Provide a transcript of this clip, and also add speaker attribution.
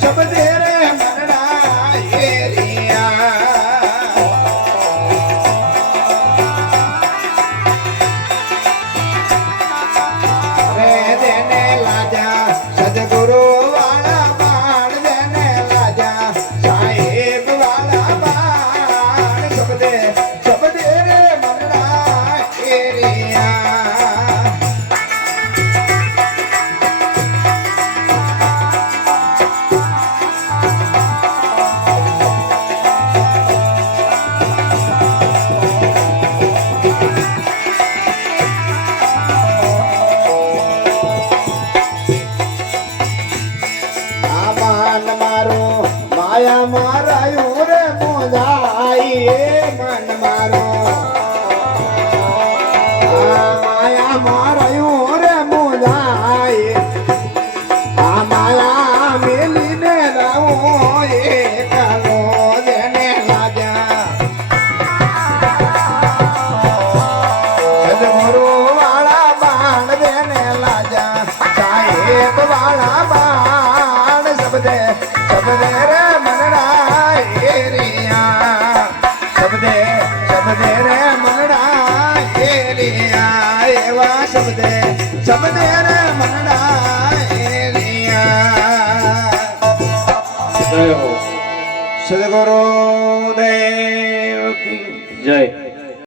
Speaker 1: શબ્દે રે મારાયું રે મોજાઈ આ માયા મેલીને રાવો એ કાલો જેને લાજા સદગુરુ વાળા બાણ દેને લાજા સાહેબ વાળા બાણ શબ્દે શબ્દે રે મનડા એરિયા. શબ્દે શબ્દે રે મનડા એરિયા. એવા શબ્દે શબ્દે રે મનડા એરિયા